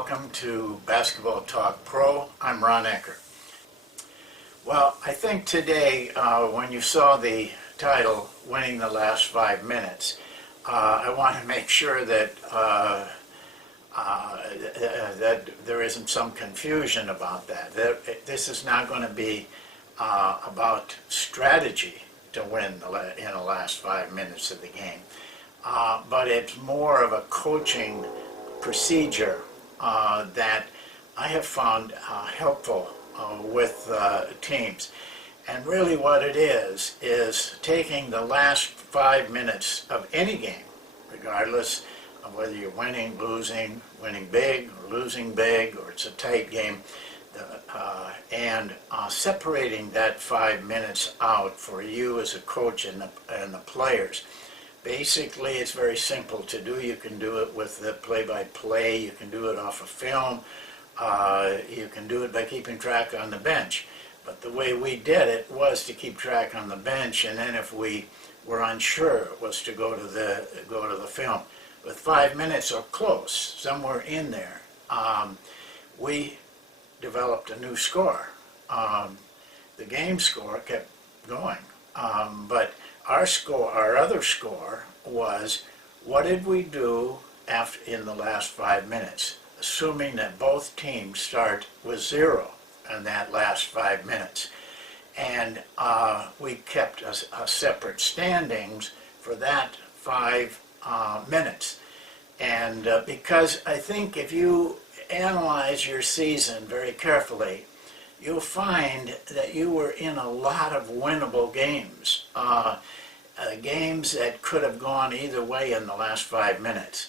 welcome to Basketball Talk Pro. I'm Ron Ecker. Well, I think today, when you saw the title, Winning the Last 5 Minutes, I want to make sure that that there isn't some confusion about that. This is not going to be about strategy to win in the last 5 minutes of the game, but it's more of a coaching procedure that I have found helpful with teams. And really what it is taking the last 5 minutes of any game, regardless of whether you're winning, losing, winning big, or losing big, or it's a tight game, and separating that 5 minutes out for you as a coach and the players. Basically, it's very simple to do. You can do it with the play-by-play. You can do it off of film. You can do it by keeping track on the bench. But the way we did it was to keep track on the bench, and then if we were unsure, it was to go to the film. With 5 minutes or close, somewhere in there, we developed a new score. The game score kept going, but our other score was, what did we do in the last 5 minutes, assuming that both teams start with 0 in that last 5 minutes. And we kept a separate standings for that 5 minutes. And because I think if you analyze your season very carefully, you'll find that you were in a lot of winnable games. Games that could have gone either way in the last 5 minutes.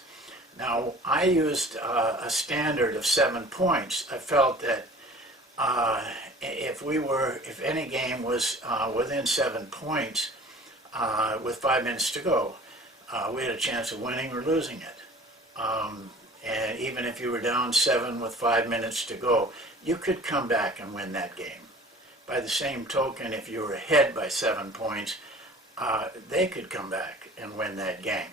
Now, I used a standard of 7 points. I felt that if any game was within 7 points with 5 minutes to go, we had a chance of winning or losing it. And even if you were down 7 with 5 minutes to go, you could come back and win that game. By the same token, if you were ahead by 7 points, they could come back and win that game.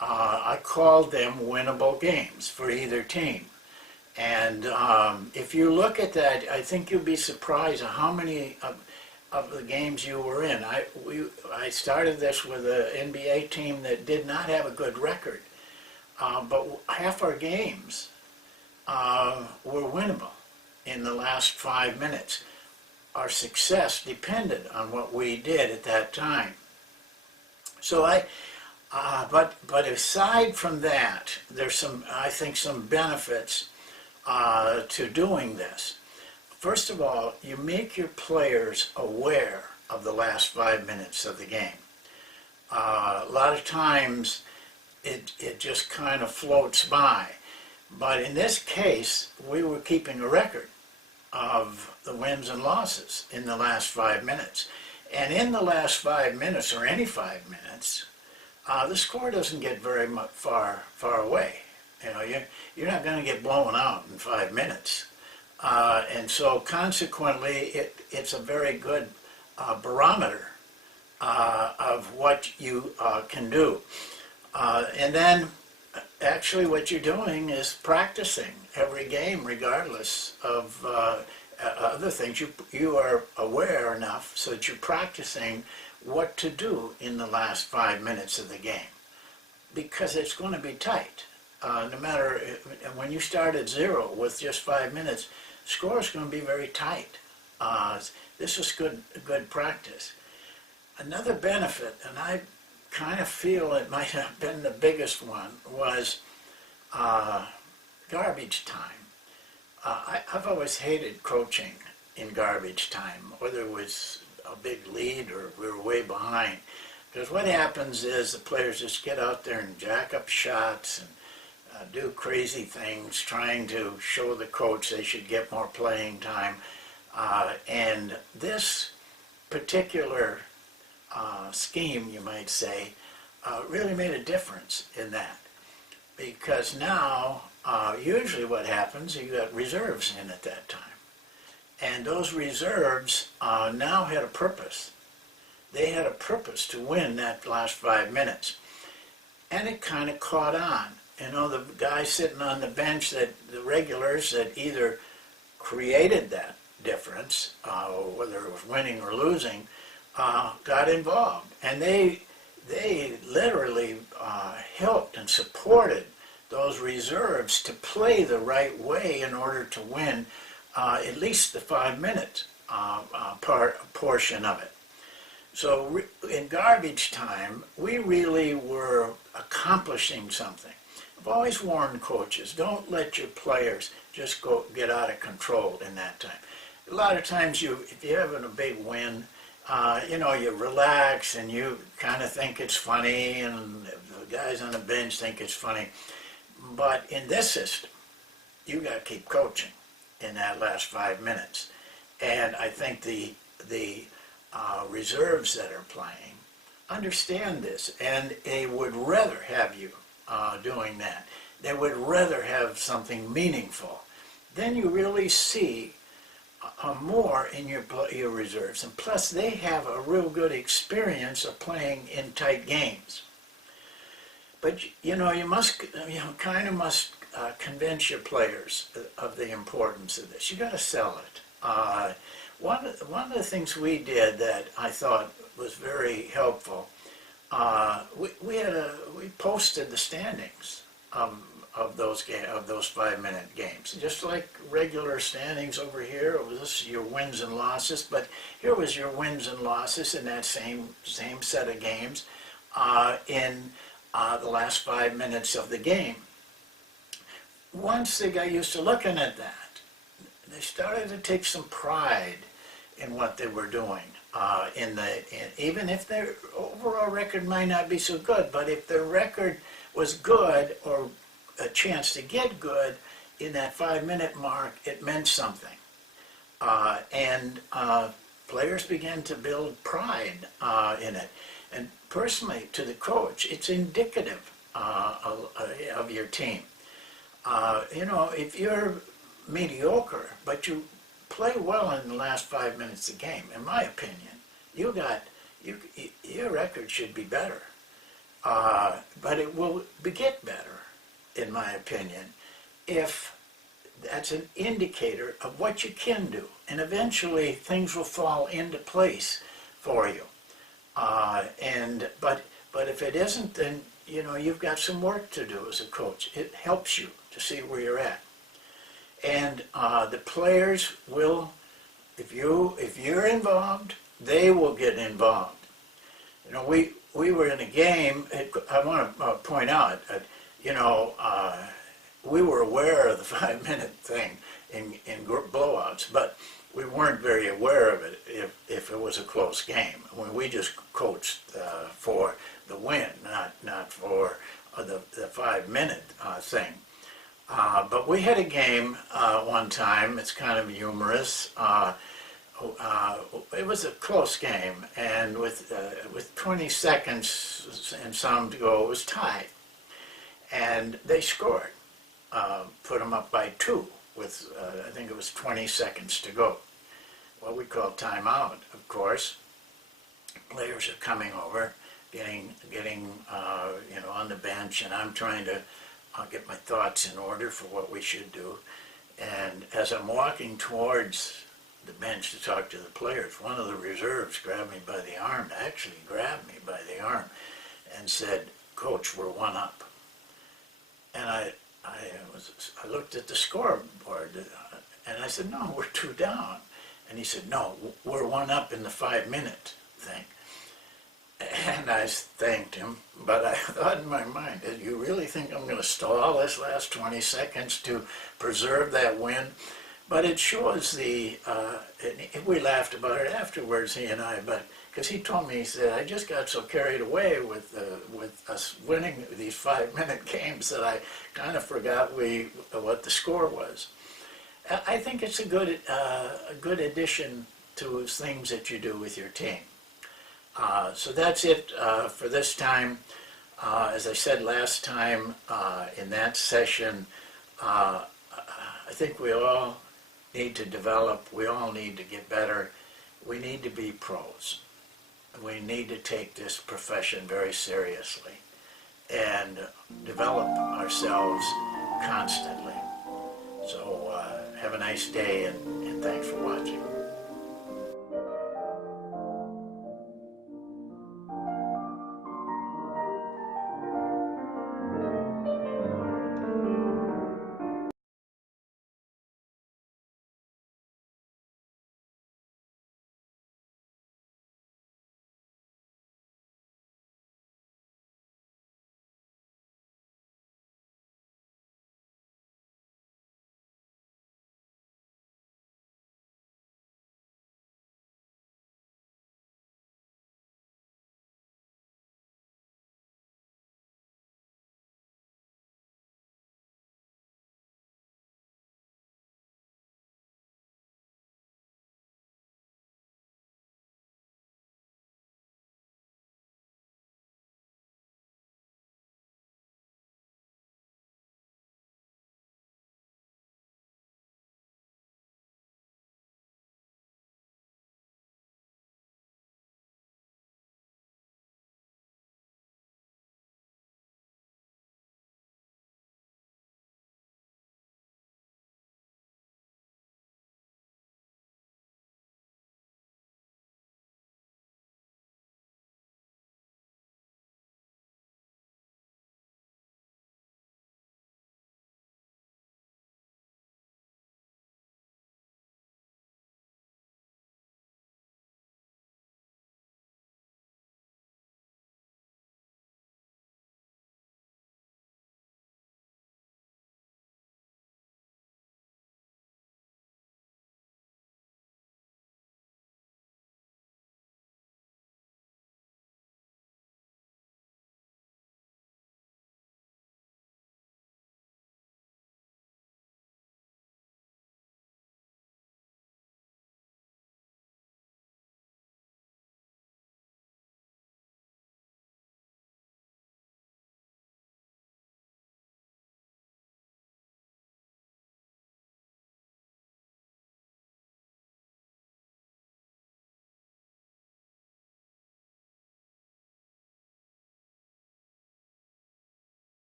I called them winnable games for either team. And if you look at that, I think you'll be surprised at how many of the games you were in. I started this with an NBA team that did not have a good record, but half our games were winnable in the last 5 minutes. Our success depended on what we did at that time. So but aside from that, there's I think some benefits to doing this. First of all, you make your players aware of the last 5 minutes of the game. A lot of times it just kind of floats by. But in this case, we were keeping a record of the wins and losses in the last 5 minutes. And in the last 5 minutes, or any 5 minutes, the score doesn't get very far away. You know, you're not going to get blown out in 5 minutes. And so consequently, it's a very good barometer of what you can do. And then actually what you're doing is practicing every game regardless of other things. You are aware enough so that you're practicing what to do in the last 5 minutes of the game, because it's going to be tight. No matter when you start at 0 with just 5 minutes, score is going to be very tight. This is good practice. Another benefit, and I kind of feel it might have been the biggest one, was garbage time. I've always hated coaching in garbage time, whether it was a big lead or we were way behind. Because what happens is the players just get out there and jack up shots and do crazy things, trying to show the coach they should get more playing time. And this particular scheme, you might say, really made a difference in that. Because now, usually what happens, you got reserves in at that time. And those reserves now had a purpose. They had a purpose to win that last 5 minutes. And it kind of caught on. You know, the guys sitting on the bench, that the regulars that either created that difference, whether it was winning or losing, got involved, and they literally helped and supported those reserves to play the right way in order to win at least the 5-minute portion of it. So in garbage time, we really were accomplishing something. I've always warned coaches, don't let your players just go get out of control in that time. A lot of times, if you're having a big win, you know, you relax and you kind of think it's funny, and the guys on the bench think it's funny. But in this system, you got to keep coaching in that last 5 minutes. And I think the reserves that are playing understand this, and they would rather have you doing that. They would rather have something meaningful. Then you really see more in your reserves, and plus they have a real good experience of playing in tight games. But you know, you kind of must convince your players of the importance of this. You got to sell it. One of the things we did that I thought was very helpful, we posted the standings of those 5-minute games, just like regular standings over here. It was your wins and losses, but here was your wins and losses in that same set of games in the last 5 minutes of the game. Once they got used to looking at that, they started to take some pride in what they were doing. Even if their overall record might not be so good, but if their record was good or a chance to get good in that 5-minute mark, it meant something. And players began to build pride in it. And personally, to the coach, it's indicative of your team. You know, if you're mediocre, but you play well in the last 5 minutes of the game, in my opinion, your record should be better. But it will get better, in my opinion, if that's an indicator of what you can do. And eventually things will fall into place for you. But if it isn't, then you know you've got some work to do as a coach. It helps you to see where you're at. And the players will, if you're involved, they will get involved. You know, we were in a game. I want to point out that, you know, we were aware of the 5-minute thing in blowouts, but we weren't very aware of it if it was a close game. When we just coached for the win, not for the 5-minute thing. But we had a game one time. It's kind of humorous. It was a close game, and with 20 seconds and some to go, it was tied. And they scored, put them up by 2 with, I think it was 20 seconds to go. What we call timeout, of course. Players are coming over, getting you know, on the bench, and I'm trying to get my thoughts in order for what we should do. And as I'm walking towards the bench to talk to the players, one of the reserves grabbed me by the arm, actually grabbed me by the arm, and said, "Coach, we're 1 up." And I looked at the scoreboard, and I said, "No, we're 2 down." And he said, "No, we're 1 up in the 5-minute thing." And I thanked him, but I thought in my mind, "Do you really think I'm going to stall this last 20 seconds to preserve that win?" But it shows we laughed about it afterwards, he and I, but because he told me, he said, "I just got so carried away with us winning these 5-minute games that I kind of forgot what the score was." I think it's a good addition to things that you do with your team. So that's it for this time. As I said last time in that session, I think we all need to develop, we all need to get better. We need to be pros. We need to take this profession very seriously. and develop ourselves constantly. So have a nice day, and thanks for watching.